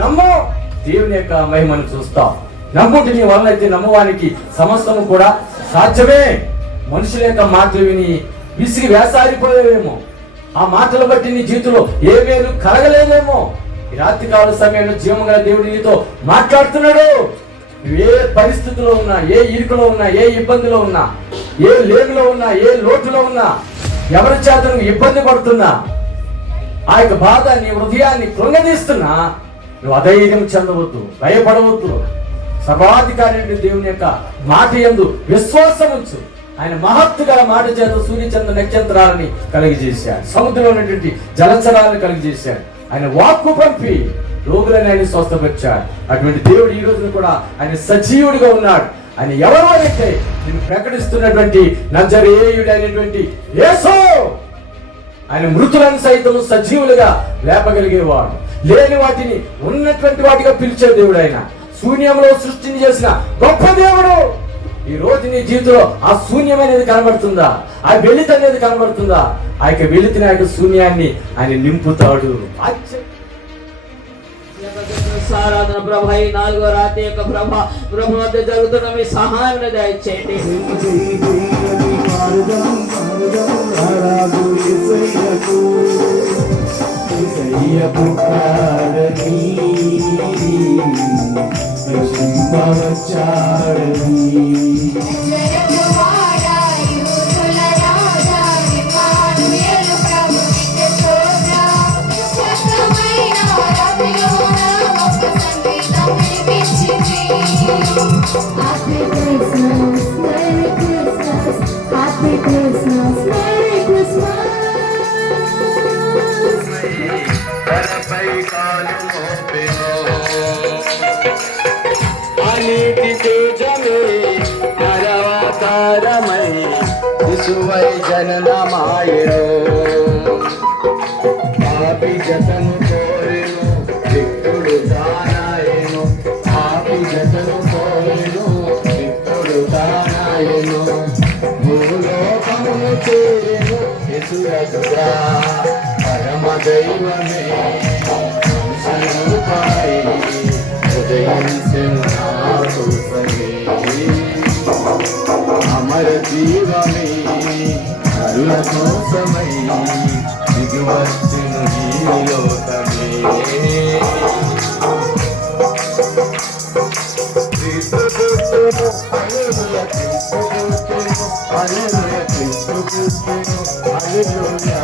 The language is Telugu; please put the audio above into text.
నమ్ము, దేవుని యొక్క మహిమను చూస్తావు. నమ్ముటి నీ వలన అయితే నమ్మువానికి సమస్తము కూడా సాధ్యమే. మనుషుల యొక్క మాటలు విని విసిగి వేసారిపోయేవేమో, ఆ మాటలు బట్టి నీ జీవితంలో ఏ మేలు కలగలేదేమో. ఈ రాత్రికాల సమయంలో జీవము గల దేవుడు నీతో మాట్లాడుతున్నాడు. నువ్వు ఏ పరిస్థితిలో ఉన్నా, ఏ ఇరుకులో ఉన్నా, ఏ ఇబ్బందిలో ఉన్నా, ఏ లేమిలో ఉన్నా, ఏ లోటులో ఉన్నా, ఎవరి చేత నువ్వు ఇబ్బంది పడుతున్నా, ఆ యొక్క బాధ నీ హృదయాన్ని కృంగదీస్తున్నా, నువ్వు అధైర్యం చెందవద్దు, భయపడవద్దు. సర్వాధికారి దేవుని యొక్క మాట యందు విశ్వాసం ఉంచు. ఆయన మహత్తు గల మాట చేత సూర్యచంద్ర నక్షత్రాలని కలిగజేశాడు, సముద్రంలో ఉన్నటువంటి జలచరాలను కలిగజేశాడు. ఆయన వాక్కు పంపి రోగులను ఆయన స్వస్థపరిచాడు. అటువంటి దేవుడు ఈ రోజున కూడా ఆయన సజీవుడిగా ఉన్నాడు. ఆయన ఎవరు అంటే నేను ప్రకటిస్తున్నటువంటి నజరేయుడైనటువంటి యేసు. ఆయన మృతులను సైతం సజీవులుగా లేపగలిగేవాడు. లేని వాటిని ఉన్నటువంటి వాటిగా పిలిచే దేవుడు. ఆయన శూన్యంలో సృష్టిని చేసిన గొప్ప దేవుడు. ఈ రోజు నీ జీవితంలో ఆ శూన్యం అనేది కనబడుతుందా? ఆ వెలితి అనేది కనబడుతుందా? ఆ యొక్క వెలితిని, ఆ యొక్క శూన్యాన్ని ఆయన నింపుతాడు. ఆరాధన ప్రభ, ఈ 4వ రాత్రి యొక్క ప్రభ వద్ద జరుగుతున్న మీ సహాయం దయచేయండి. అనితి తేజమే నరవతారమై శిశువై జననమాయెను. పాపి జతను కోరెను, దిక్కుడు తానాయెను. పాపి జతను కోరెను, దిక్కుడు తానాయెను. భూలోకమును చేరెను యేసురతుడా, పరమ దైవమే మనుషులపై ఉదయించెను నాకు సగే. అమర జీవమే నరుల కోసమై దిగివచ్చెను ఈ లోకమే. క్రీస్తు పుట్టెను, హల్లెలూయా, క్రీస్తు పుట్టెను, హల్లెలూయా, క్రీస్తు పుట్టెను, హల్లెలూయా.